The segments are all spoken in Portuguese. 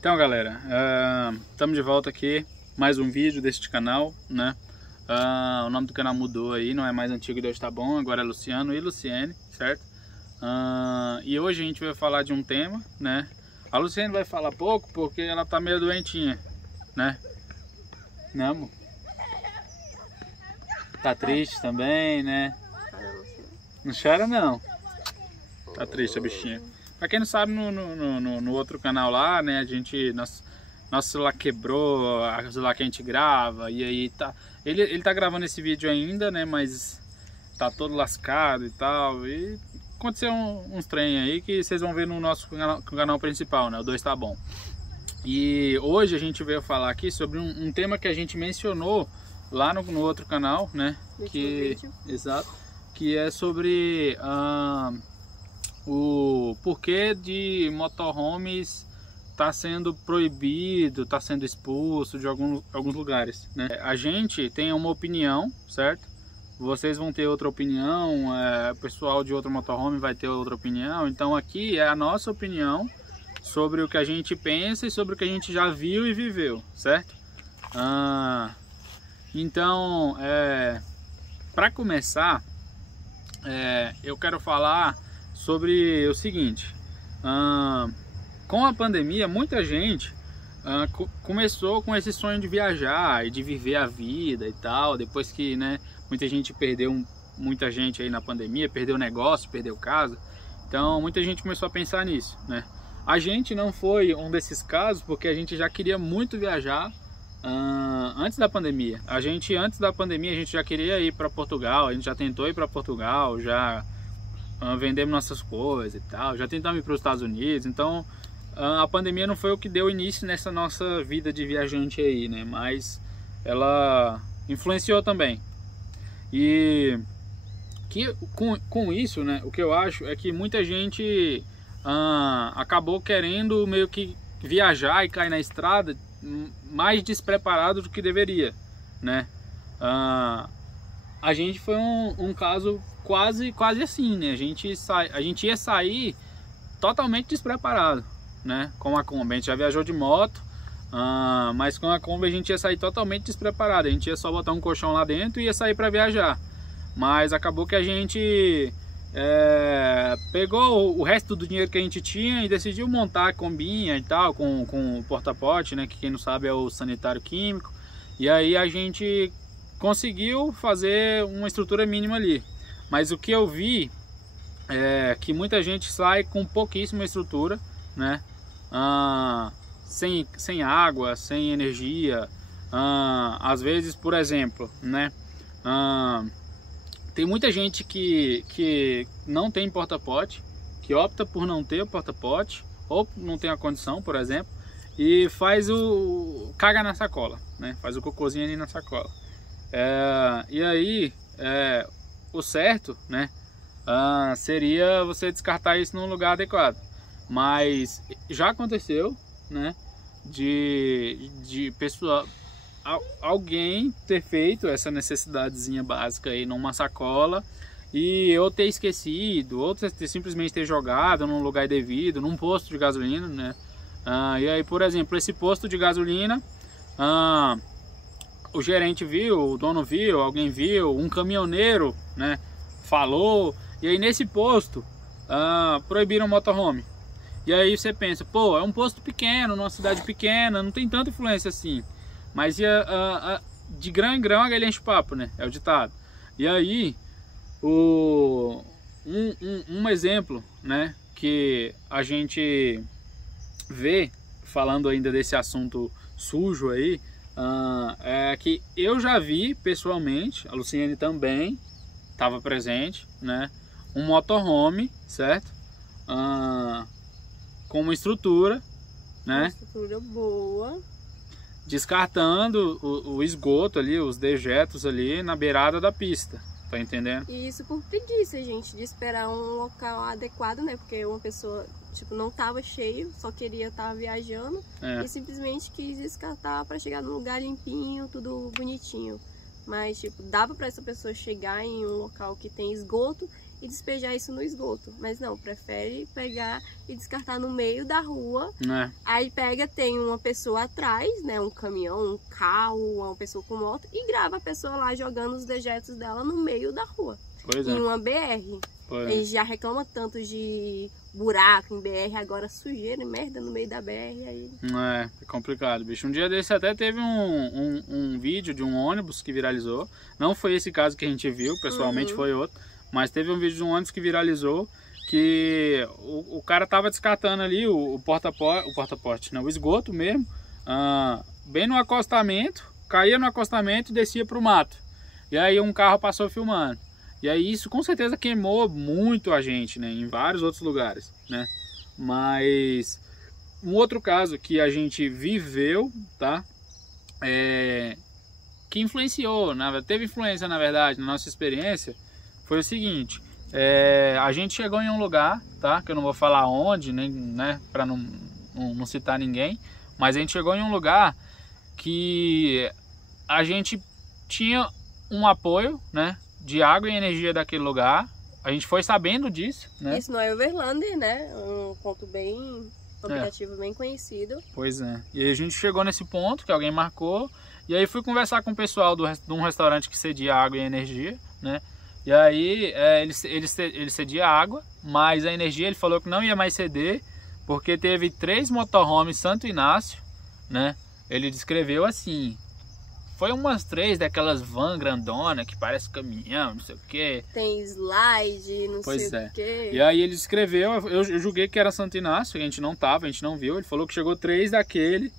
Então, galera, estamos de volta aqui, mais um vídeo deste canal, né? O nome do canal mudou aí, não é mais Antigo Deus Tá Bom, agora é Luciano e Luciene, certo? E hoje a gente vai falar de um tema, né? A Luciene vai falar pouco porque ela tá meio doentinha, né? Né, amor? Tá triste também, né? Não chora não. Tá triste a bichinha. Pra quem não sabe, no outro canal lá, né, nosso celular quebrou, o celular que a gente grava, e aí tá... Ele tá gravando esse vídeo ainda, né, mas tá todo lascado e tal, e aconteceu uns trem aí que vocês vão ver no nosso canal principal, né, o 2 Tá Bom. E hoje a gente veio falar aqui sobre um tema que a gente mencionou lá no outro canal, né, exato, que é sobre... o porquê de motorhomes está sendo proibido, está sendo expulso de alguns lugares, né? A gente tem uma opinião, certo? Vocês vão ter outra opinião, o pessoal de outro motorhome vai ter outra opinião. Então aqui é a nossa opinião sobre o que a gente pensa e sobre o que a gente já viu e viveu, certo? Então, para começar, eu quero falar sobre o seguinte: com a pandemia muita gente começou com esse sonho de viajar e de viver a vida e tal, depois que, né, muita gente aí na pandemia, perdeu negócio, perdeu casa, então muita gente começou a pensar nisso, né? A gente não foi um desses casos porque a gente já queria muito viajar antes da pandemia. Antes da pandemia a gente já queria ir para Portugal, a gente já tentou ir para Portugal, já vendemos nossas coisas e tal, já tentamos ir para os Estados Unidos. Então a pandemia não foi o que deu início nessa nossa vida de viajante aí, né? Mas ela influenciou também. E com isso, né, o que eu acho é que muita gente acabou querendo meio que viajar e cair na estrada mais despreparado do que deveria, né? A gente foi um caso quase assim, né? A gente ia sair totalmente despreparado, né? Com a Kombi, a gente já viajou de moto, mas com a Kombi a gente ia sair totalmente despreparado. A gente ia só botar um colchão lá dentro e ia sair para viajar. Mas acabou que a gente pegou o resto do dinheiro que a gente tinha e decidiu montar a combinha e tal, com o porta-pote, né? Que quem não sabe é o sanitário químico. E aí a gente conseguiu fazer uma estrutura mínima ali. Mas o que eu vi é que muita gente sai com pouquíssima estrutura, né? Sem água, sem energia. Às vezes, por exemplo, né? Tem muita gente que não tem porta-pote, que opta por não ter o porta-pote, ou não tem a condição, por exemplo, e caga na sacola, né? Faz o cocôzinho ali na sacola. E aí, o certo, né, seria você descartar isso num lugar adequado. Mas já aconteceu, né, de pessoa, alguém ter feito essa necessidadezinha básica aí numa sacola e ou ter esquecido, ou simplesmente ter jogado num lugar indevido, num posto de gasolina, né? E aí, por exemplo, esse posto de gasolina, o gerente viu, o dono viu, alguém viu, um caminhoneiro, né, falou, e aí nesse posto proibiram o motorhome. E aí você pensa, pô, é um posto pequeno, numa cidade pequena, não tem tanta influência assim, mas de grão em grão a galinha enche o papo, né, é o ditado. E aí um exemplo, né, que a gente vê, falando ainda desse assunto sujo aí, é que eu já vi pessoalmente, a Luciene também estava presente, né? Um motorhome, certo? Com uma estrutura, né? Uma estrutura boa. Descartando o esgoto ali, os dejetos ali na beirada da pista, tá entendendo? E isso por preguiça, gente, de esperar um local adequado, né? Porque uma pessoa, tipo, não tava cheio, só queria estar viajando e simplesmente quis descartar para chegar num lugar limpinho, tudo bonitinho. Mas, tipo, dava para essa pessoa chegar em um local que tem esgoto e despejar isso no esgoto. Mas não, prefere pegar e descartar no meio da rua. Aí tem uma pessoa atrás, né? Um caminhão, um carro, uma pessoa com moto, e grava a pessoa lá jogando os dejetos dela no meio da rua. Em uma BR. A gente já reclama tanto de buraco em BR, agora sujeira e merda no meio da BR. Aí... É complicado, bicho. Um dia desse até teve um vídeo de um ônibus que viralizou. Não foi esse caso que a gente viu, pessoalmente foi outro. Mas teve um vídeo de um ônibus que viralizou, que o cara tava descartando ali o porta-pote, não, o esgoto mesmo, bem no acostamento, caía no acostamento e descia pro mato. E aí um carro passou filmando. E aí isso com certeza queimou muito a gente, né, em vários outros lugares, né. Mas um outro caso que a gente viveu, tá, que influenciou, teve influência na verdade na nossa experiência, foi o seguinte: a gente chegou em um lugar, tá, que eu não vou falar onde, nem, né, para não citar ninguém, mas a gente chegou em um lugar que a gente tinha um apoio, né, de água e energia daquele lugar. A gente foi sabendo disso, né? Isso não é Overlander, né? Um ponto bem aplicativo, bem conhecido. Pois é. E aí a gente chegou nesse ponto que alguém marcou. E aí fui conversar com o pessoal de um restaurante que cedia água e energia, né? E aí ele cedia água, mas a energia ele falou que não ia mais ceder, porque teve 3 motorhomes Santo Inácio, né? Ele descreveu assim: foi umas 3 daquelas van grandona que parece caminhão, não sei o que. Tem slide, não sei o que. E aí ele descreveu, eu julguei que era Santo Inácio, a gente não tava, a gente não viu. Ele falou que chegou 3 daquele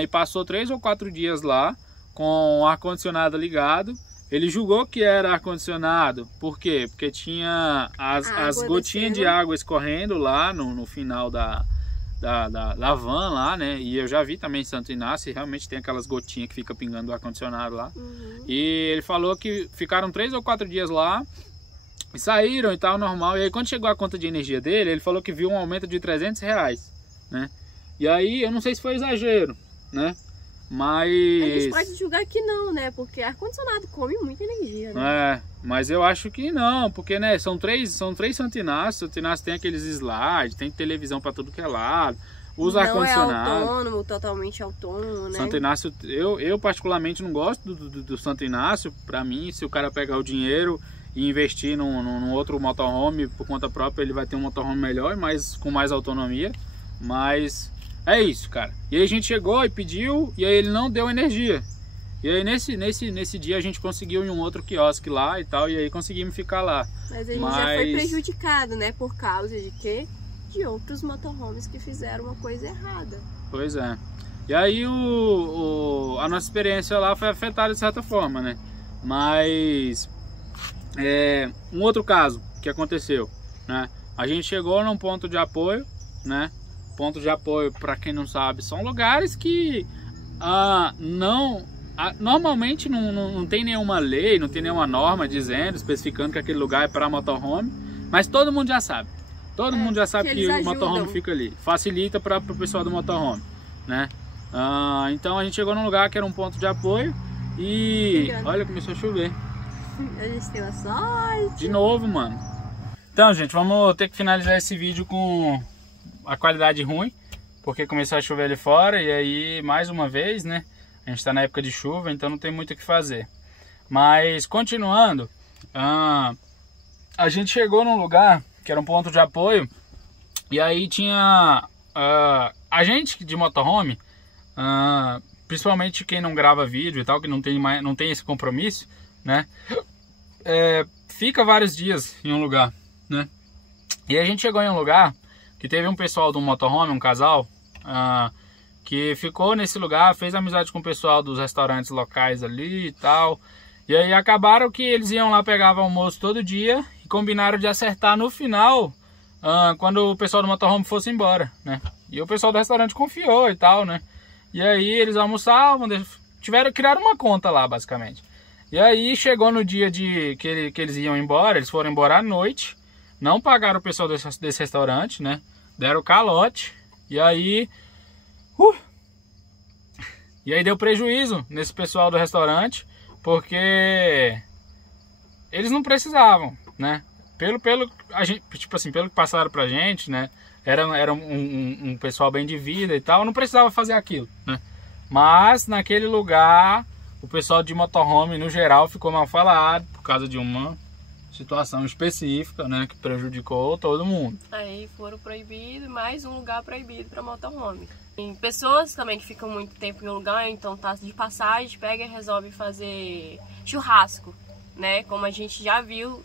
e passou 3 ou 4 dias lá com o ar-condicionado ligado. Ele julgou que era ar-condicionado, por quê? Porque tinha as gotinhas de água escorrendo lá no final da van lá, né? E eu já vi também em Santo Inácio, e realmente tem aquelas gotinhas que fica pingando do ar-condicionado lá. E ele falou que ficaram 3 ou 4 dias lá e saíram e tal, normal. E aí quando chegou a conta de energia dele, ele falou que viu um aumento de R$300, né? E aí eu não sei se foi exagero, né? Mas... a gente pode julgar que não, né? Porque ar-condicionado come muita energia, né? Mas eu acho que não, porque, né, são três Santo Inácio. Santo Inácio tem aqueles slides, tem televisão para tudo que é lado, usa ar-condicionado. Não é autônomo, totalmente autônomo, né? Santo Inácio, eu particularmente não gosto do Santo Inácio. Para mim, se o cara pegar o dinheiro e investir num outro motorhome por conta própria, ele vai ter um motorhome melhor, mas com mais autonomia. Mas... é isso, cara. E aí a gente chegou e pediu, e aí ele não deu energia. E aí nesse dia a gente conseguiu em um outro quiosque lá e tal, e aí conseguimos ficar lá. Mas a gente já foi prejudicado, né? Por causa de quê? De outros motorhomes que fizeram uma coisa errada. Pois é. E aí a nossa experiência lá foi afetada de certa forma, né? Mas um outro caso que aconteceu, né? A gente chegou num ponto de apoio, né? Ponto de apoio, para quem não sabe, são lugares que normalmente não tem nenhuma lei, não tem nenhuma norma dizendo, especificando que aquele lugar é para motorhome, mas todo mundo já sabe. Todo mundo já sabe que o motorhome fica ali. Facilita para o pessoal do motorhome, né? Então a gente chegou num lugar que era um ponto de apoio e olha, começou a chover. A gente tem uma sorte. De novo, mano. Então, gente, vamos ter que finalizar esse vídeo com a qualidade ruim, porque começou a chover ali fora. E aí, mais uma vez, né, a gente tá na época de chuva, então não tem muito o que fazer. Mas, continuando, a gente chegou num lugar que era um ponto de apoio, e aí tinha a gente de motorhome, principalmente quem não grava vídeo e tal, que não tem esse compromisso, né, fica vários dias em um lugar, né. E a gente chegou em um lugar que teve um pessoal do motorhome, um casal, que ficou nesse lugar, fez amizade com o pessoal dos restaurantes locais ali e tal. E aí acabaram que eles iam lá, pegavam almoço todo dia e combinaram de acertar no final, quando o pessoal do motorhome fosse embora, né? E o pessoal do restaurante confiou e tal, né? E aí eles almoçavam, criaram uma conta lá, basicamente. E aí chegou no dia que eles iam embora, eles foram embora à noite. Não pagaram o pessoal desse restaurante, né? Deram calote. E aí... E aí deu prejuízo nesse pessoal do restaurante, porque eles não precisavam, né? a gente, tipo assim, pelo que passaram pra gente, né? Era um pessoal bem de vida e tal, não precisava fazer aquilo, né? Mas naquele lugar, o pessoal de motorhome no geral ficou mal falado por causa de uma situação específica, né? Que prejudicou todo mundo. Aí foram proibidos, mais um lugar proibido para motorhome. Tem pessoas também que ficam muito tempo em um lugar, então tá de passagem, pega e resolve fazer churrasco, né? Como a gente já viu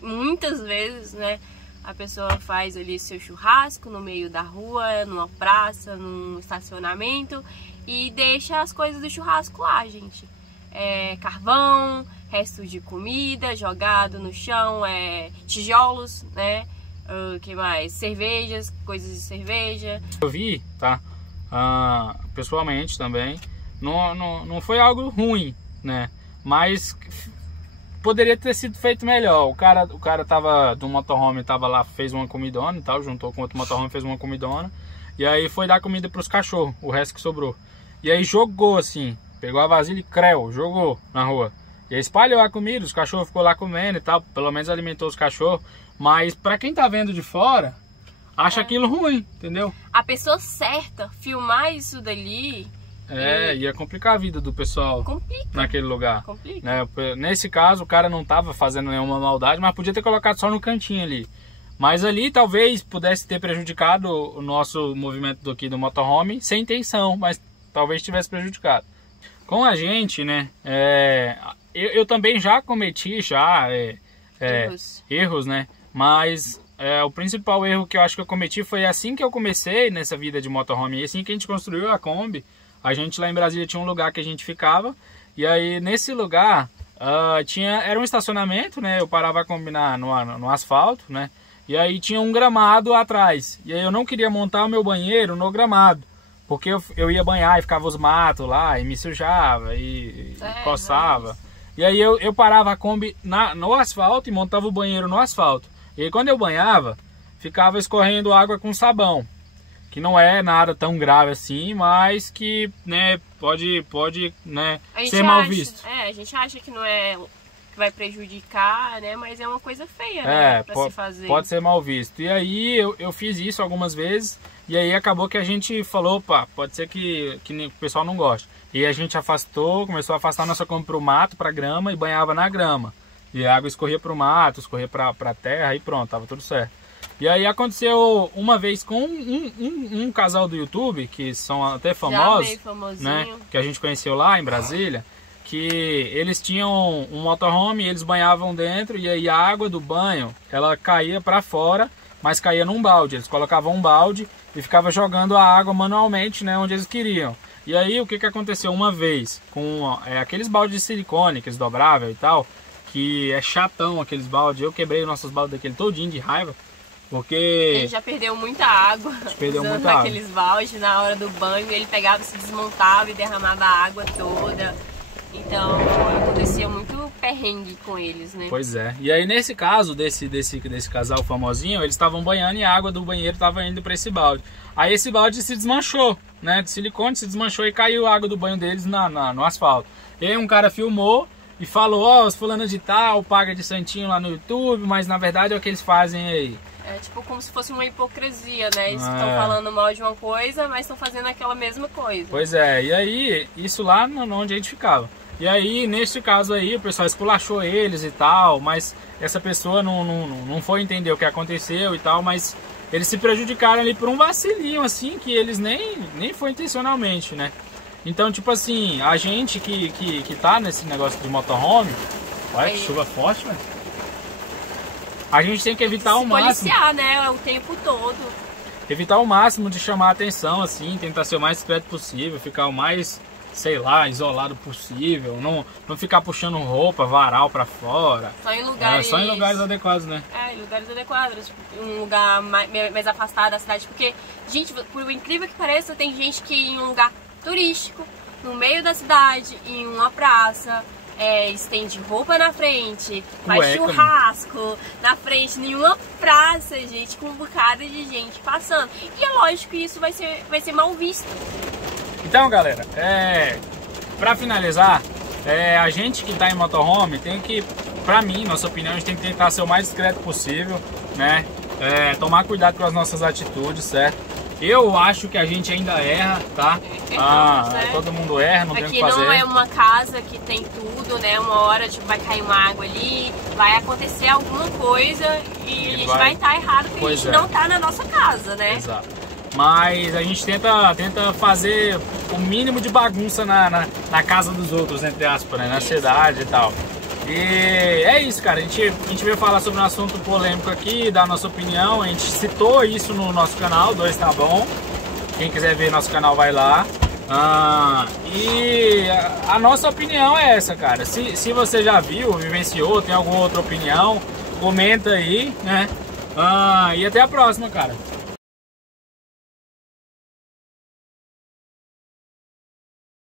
muitas vezes, né? A pessoa faz ali seu churrasco no meio da rua, numa praça, num estacionamento e deixa as coisas do churrasco lá, gente. Carvão, restos de comida jogado no chão, tijolos, né? Que mais? Cervejas, coisas de cerveja. Eu vi, tá? Pessoalmente também, não foi algo ruim, né? Mas poderia ter sido feito melhor. O cara tava do motorhome, tava lá, fez uma comidona e tal, juntou com outro motorhome, fez uma comidona. E aí foi dar comida pros cachorros, o resto que sobrou. E aí jogou assim, pegou a vasilha e jogou na rua. E aí espalhou a comida, os cachorros ficou lá comendo e tal, pelo menos alimentou os cachorros. Mas pra quem tá vendo de fora, acha aquilo ruim, entendeu? A pessoa certa, filmar isso dali... ia complicar a vida do pessoal. Naquele lugar. Complica. Né? Nesse caso, o cara não tava fazendo nenhuma maldade, mas podia ter colocado só no cantinho ali. Mas ali talvez pudesse ter prejudicado o nosso movimento aqui do motorhome, sem intenção, mas talvez tivesse prejudicado. Com a gente, né? Eu também já cometi erros, né? Mas o principal erro que eu acho que eu cometi foi assim que eu comecei nessa vida de motorhome, e assim que a gente construiu a Kombi. A gente lá em Brasília tinha um lugar que a gente ficava, e aí nesse lugar era um estacionamento, né? Eu parava a Kombi no asfalto, né? E aí tinha um gramado atrás, e aí eu não queria montar o meu banheiro no gramado, porque eu ia banhar e ficava os matos lá, e me sujava, e coçava. E aí eu parava a Kombi no asfalto e montava o banheiro no asfalto. E aí quando eu banhava, ficava escorrendo água com sabão. Que não é nada tão grave assim, mas que, né, pode né, ser mal visto. A gente acha que não é que vai prejudicar, né, mas é uma coisa feia, né, pra se fazer. Pode ser mal visto. E aí eu fiz isso algumas vezes, e aí acabou que a gente falou, opa, pode ser que o pessoal não goste. E a gente começou a afastar nossa Kombi pro mato, pra grama, e banhava na grama. E a água escorria pro mato, escorria pra terra, e pronto, tava tudo certo. E aí aconteceu uma vez com um casal do YouTube, que são até famosos, né, que a gente conheceu lá em Brasília, que eles tinham um motorhome e eles banhavam dentro, e aí a água do banho, ela caía para fora, mas caía num balde. Eles colocavam um balde e ficavam jogando a água manualmente, né, onde eles queriam. E aí o que aconteceu uma vez com aqueles baldes de silicone, aqueles dobráveis e tal, que é chatão aqueles baldes. Eu quebrei os nossos baldes daquele todinho de raiva. Porque ele já perdeu muita água usando aqueles baldes na hora do banho. Ele pegava, se desmontava e derramava a água toda. Então acontecia muito perrengue com eles, né? Pois é. E aí nesse caso desse casal famosinho, eles estavam banhando e a água do banheiro estava indo para esse balde. Aí esse balde se desmanchou, né? De silicone, se desmanchou e caiu a água do banho deles no asfalto. E aí um cara filmou e falou, os fulano de tal paga de santinho lá no YouTube, mas na verdade é o que eles fazem aí. É tipo como se fosse uma hipocrisia, né? Eles estão falando mal de uma coisa, mas estão fazendo aquela mesma coisa. Pois é, e aí, isso lá onde a gente ficava. E aí, nesse caso aí, o pessoal esculachou eles e tal, mas essa pessoa não foi entender o que aconteceu e tal, mas eles se prejudicaram ali por um vacilinho, assim, que eles nem foi intencionalmente, né? Então, tipo assim, a gente que tá nesse negócio de motorhome, olha que chuva forte, velho. A gente tem que evitar ao máximo. Policiar, né? O tempo todo. Evitar ao máximo de chamar a atenção, assim, tentar ser o mais discreto possível, ficar o mais, sei lá, isolado possível, não ficar puxando roupa, varal pra fora. Só em lugares adequados, né? Em lugares adequados, um lugar mais afastado da cidade, porque, gente, por incrível que pareça, tem gente que em um lugar turístico, no meio da cidade, em uma praça, estende roupa na frente, faz churrasco na frente, nenhuma praça, gente, com um bocado de gente passando. E é lógico que isso vai ser mal visto. Então, galera, pra finalizar, a gente que tá em motorhome tem que pra mim, nossa opinião, a gente tem que tentar ser o mais discreto possível, né? Tomar cuidado com as nossas atitudes, certo? Eu acho que a gente ainda erra, tá? Né? Todo mundo erra, não tem o que fazer. Aqui não é uma casa que tem tudo, né? Uma hora tipo, vai cair uma água ali, vai acontecer alguma coisa e a gente vai estar errado porque a gente não tá na nossa casa, né? Exato. Mas a gente tenta fazer o mínimo de bagunça na casa dos outros, entre aspas, né? Na cidade e tal. E é isso, cara, a gente veio falar sobre um assunto polêmico aqui, dar a nossa opinião. A gente citou isso no nosso canal, 2 tá bom. Quem quiser ver nosso canal vai lá. E a nossa opinião é essa, cara. Se você já viu, vivenciou, tem alguma outra opinião, comenta aí, né? E até a próxima, cara.